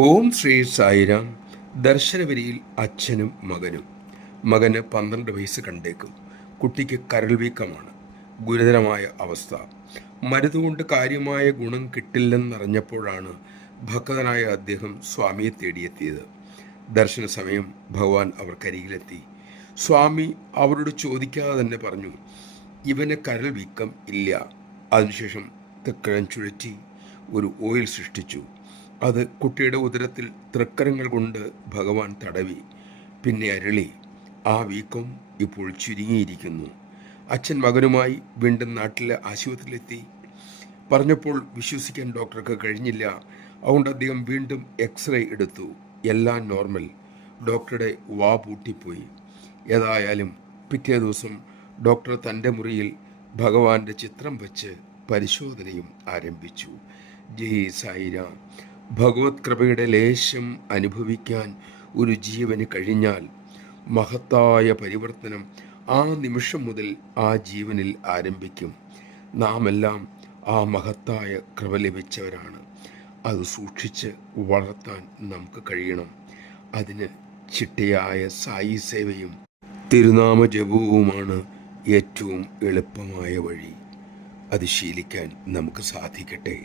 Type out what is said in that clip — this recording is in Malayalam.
ഓം ശ്രീ സായിരാം. ദർശനവരിയിൽ അച്ഛനും മകനും. മകന് 12 വയസ്സ് കണ്ടേക്കും. കുട്ടിക്ക് കരൾ വീക്കമാണ്. ഗുരുതരമായ അവസ്ഥ. മരുന്നുകൊണ്ട് കാര്യമായ ഗുണം കിട്ടില്ലെന്നറിഞ്ഞപ്പോഴാണ് ഭക്തനായ അദ്ദേഹം സ്വാമിയെ തേടിയെത്തിയത്. ദർശന സമയം ഭഗവാൻ അവർക്കരികിലെത്തി. സ്വാമി അവരോട് ചോദിക്കാതെ തന്നെ പറഞ്ഞു, ഇവന് കരൾ വീക്കം ഇല്ല. അതിനുശേഷം തൃക്കഴം ചുഴറ്റി ഒരു ഓയിൽ സൃഷ്ടിച്ചു. അത് കുട്ടിയുടെ ഉദരത്തിൽ തൃക്കരങ്ങൾ കൊണ്ട് ഭഗവാൻ തടവി. പിന്നെ അരുളി, ആ വീക്കം ഇപ്പോൾ ചുരുങ്ങിയിരിക്കുന്നു. അച്ഛൻ മകനുമായി വീണ്ടും നാട്ടിലെ ആശുപത്രിയിലെത്തി. പറഞ്ഞപ്പോൾ വിശ്വസിക്കാൻ ഡോക്ടർക്ക് കഴിഞ്ഞില്ല. അതുകൊണ്ട് അദ്ദേഹം വീണ്ടും എക്സ്റേ എടുത്തു. എല്ലാം നോർമൽ. ഡോക്ടറുടെ വാ പൂട്ടിപ്പോയി. ഏതായാലും പിറ്റേ ദിവസം ഡോക്ടർ തൻ്റെ മുറിയിൽ ഭഗവാന്റെ ചിത്രം വച്ച് പരിശോധനയും ആരംഭിച്ചു. ജയ് സായിരാം. ഭഗവത് കൃപയുടെ ലേശം അനുഭവിക്കാൻ ഒരു ജീവന് കഴിഞ്ഞാൽ മഹത്തായ പരിവർത്തനം ആ നിമിഷം മുതൽ ആ ജീവനിൽ ആരംഭിക്കും. നാം എല്ലാം ആ മഹത്തായ കൃപ ലഭിച്ചവരാണ്. അത് സൂക്ഷിച്ച് വളർത്താൻ നമുക്ക് കഴിയണം. അതിന് ചിട്ടയായ സായി സേവയും തിരുനാമ ജപവുമാണ് ഏറ്റവും എളുപ്പമായ വഴി. അത് ശീലിക്കാൻ നമുക്ക് സാധിക്കട്ടെ.